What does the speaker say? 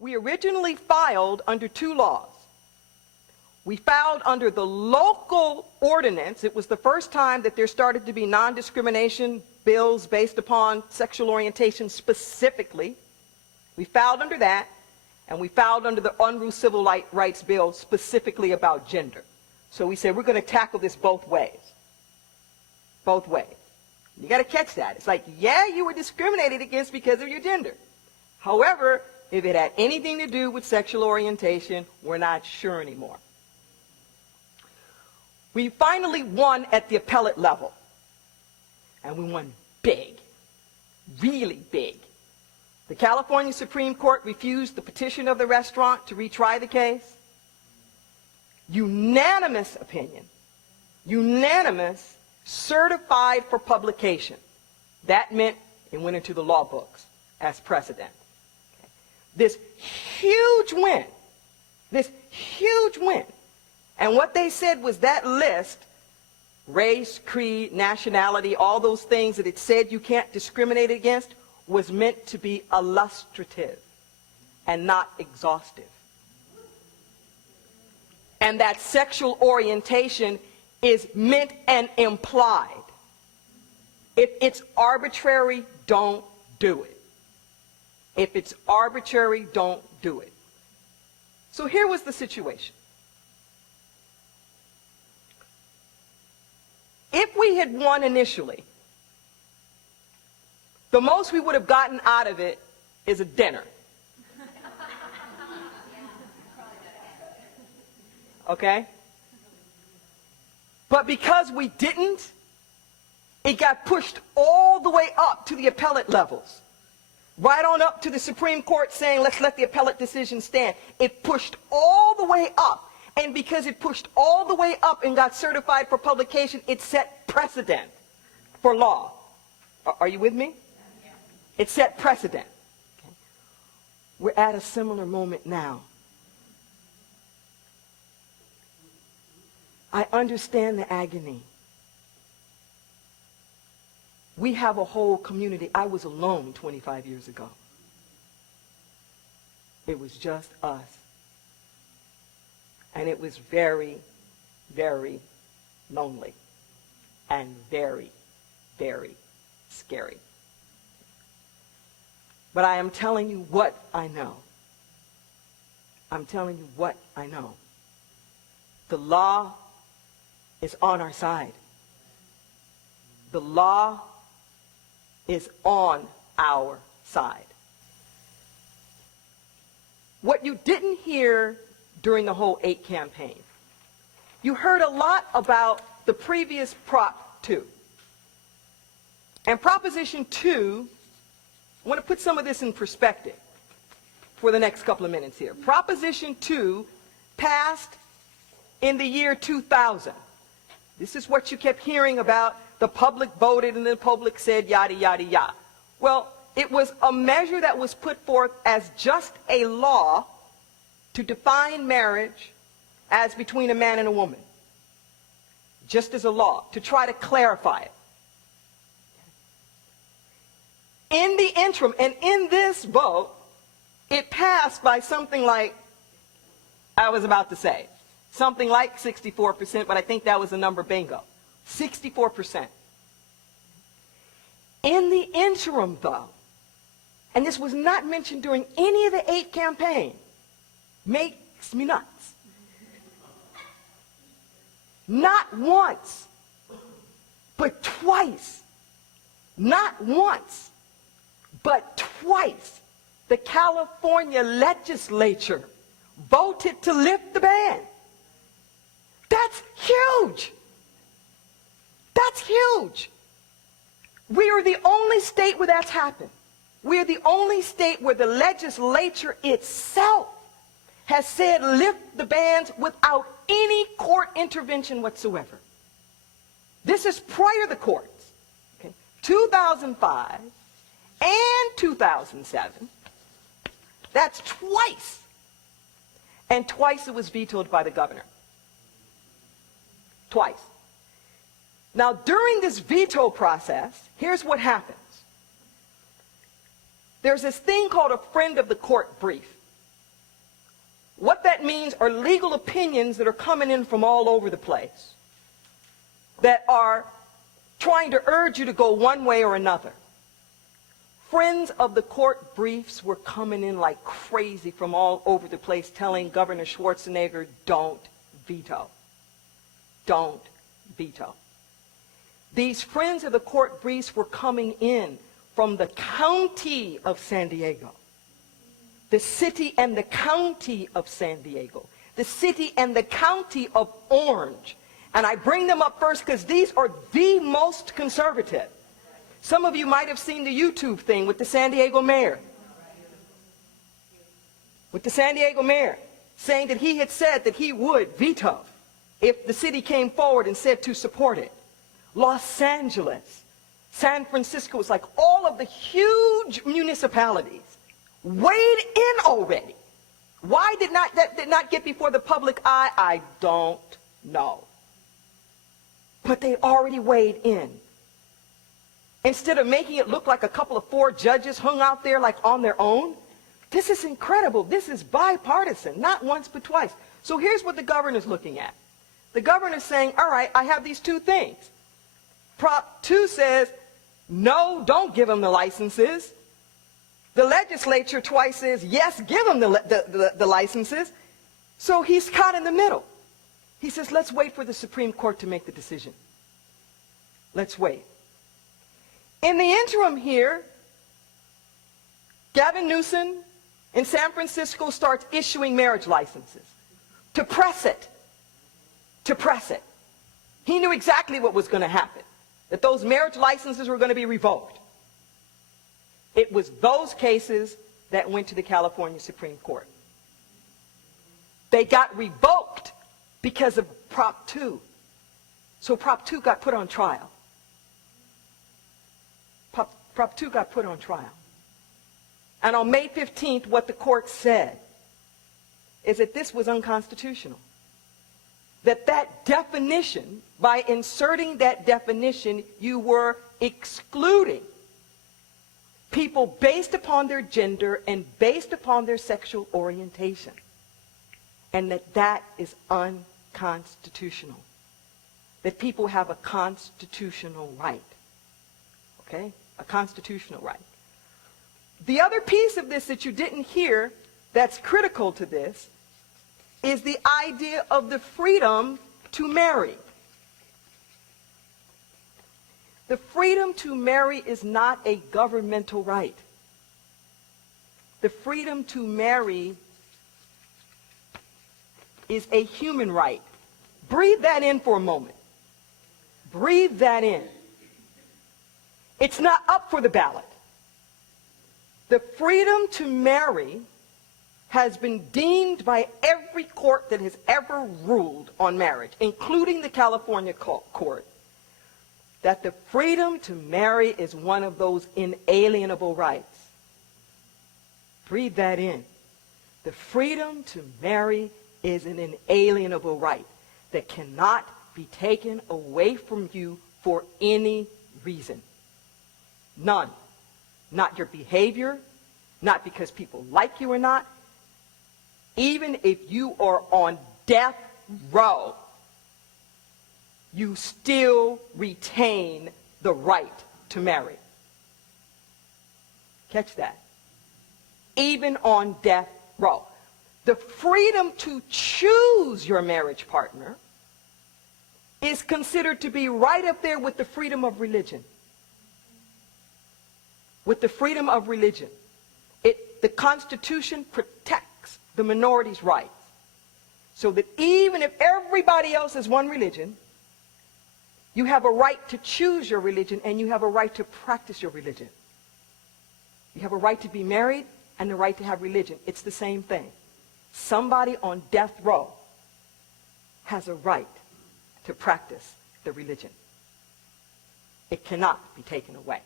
We originally filed under two laws. We filed under the local ordinance. It was the first time that there started to be non-discrimination bills based upon sexual orientation specifically. We filed under that, and we filed under the Unruh Civil Rights Bill specifically about gender. So we said we're going to tackle this both ways. Both ways. You got to catch that. It's like, yeah, you were discriminated against because of your gender. However, if it had anything to do with sexual orientation, we're not sure anymore. We finally won at the appellate level. And we won big, really big. The California Supreme Court refused the petition of the restaurant to retry the case. Unanimous opinion, unanimous, certified for publication. That meant it went into the law books as precedent. This huge win, and what they said was that list, race, creed, nationality, all those things that it said you can't discriminate against, was meant to be illustrative and not exhaustive. And that sexual orientation is meant and implied. If it's arbitrary, don't do it. If it's arbitrary, don't do it. So here was the situation. If we had won initially, the most we would have gotten out of it is a dinner. Okay? But because we didn't, it got pushed all the way up to the appellate levels. Right on up to the Supreme Court saying, let's let the appellate decision stand. It pushed all the way up. And because it pushed all the way up and got certified for publication, it set precedent for law. Are you with me? It set precedent. Okay. We're at a similar moment now. I understand the agony. We have a whole community. I was alone 25 years ago. It was just us. And it was very, very lonely and very, very scary. But I am telling you what I know. I'm telling you what I know. The law is on our side. The law is on our side. What you didn't hear during the whole 8 campaign, you heard a lot about the previous Prop 2. And Proposition 2, I want to put some of this in perspective for the next couple of minutes here. Proposition 2 passed in the year 2000. This is what you kept hearing about. The public voted and the public said yada, yada, yada. Well, it was a measure that was put forth as just a law to define marriage as between a man and a woman. Just as a law, to try to clarify it. In the interim, and in this vote, it passed by something like, I was about to say, something like 64%, but I think that was a number bingo. 64%. In the interim, though, and this was not mentioned during any of the 8 campaigns, makes me nuts. Not once, but twice. Not once, but twice, the California legislature voted to lift the ban. That's huge. That's huge. We are the only state where that's happened. We are the only state where the legislature itself has said lift the bans without any court intervention whatsoever. This is prior to the courts. Okay? 2005 and 2007. That's twice. And twice it was vetoed by the governor. Twice. Now, during this veto process, here's what happens. There's this thing called a friend of the court brief. What that means are legal opinions that are coming in from all over the place that are trying to urge you to go one way or another. Friends of the court briefs were coming in like crazy from all over the place telling Governor Schwarzenegger, don't veto. Don't veto. These friends of the court briefs were coming in from the county of San Diego, the city and the county of San Diego, the city and the county of Orange. And I bring them up first because these are the most conservative. Some of you might have seen the YouTube thing with the San Diego mayor. With the San Diego mayor saying that he had said that he would veto if the city came forward and said to support it. Los Angeles, San Francisco, was like all of the huge municipalities weighed in already. Why did that did not get before the public eye? I don't know. But they already weighed in. Instead of making it look like a couple of 4 judges hung out there like on their own, this is incredible. This is bipartisan, not once but twice. So here's what the governor's looking at. The governor's saying, all right, I have these 2 things. Prop 2 says, no, don't give them the licenses. The legislature twice says, yes, give them the licenses. So he's caught in the middle. He says, let's wait for the Supreme Court to make the decision. Let's wait. In the interim here, Gavin Newsom in San Francisco starts issuing marriage licenses to press it. To press it. He knew exactly what was going to happen, that those marriage licenses were going to be revoked. It was those cases that went to the California Supreme Court. They got revoked because of Prop 2. So Prop 2 got put on trial. Prop 2 got put on trial. And on May 15th, what the court said is that this was unconstitutional. That definition, by inserting that definition, you were excluding people based upon their gender and based upon their sexual orientation. And that is unconstitutional. That people have a constitutional right. Okay? A constitutional right. The other piece of this that you didn't hear that's critical to this is the idea of the freedom to marry. The freedom to marry is not a governmental right. The freedom to marry is a human right. Breathe that in for a moment. Breathe that in. It's not up for the ballot. The freedom to marry has been deemed by every court that has ever ruled on marriage, including the California court, that the freedom to marry is one of those inalienable rights. Breathe that in. The freedom to marry is an inalienable right that cannot be taken away from you for any reason. None. Not your behavior, not because people like you or not. Even if you are on death row, you still retain the right to marry. Catch that. Even on death row. The freedom to choose your marriage partner is considered to be right up there with the freedom of religion. With the freedom of religion. The Constitution protects the minority's rights. So that even if everybody else is one religion, you have a right to choose your religion and you have a right to practice your religion. You have a right to be married and the right to have religion. It's the same thing. Somebody on death row has a right to practice the religion. It cannot be taken away.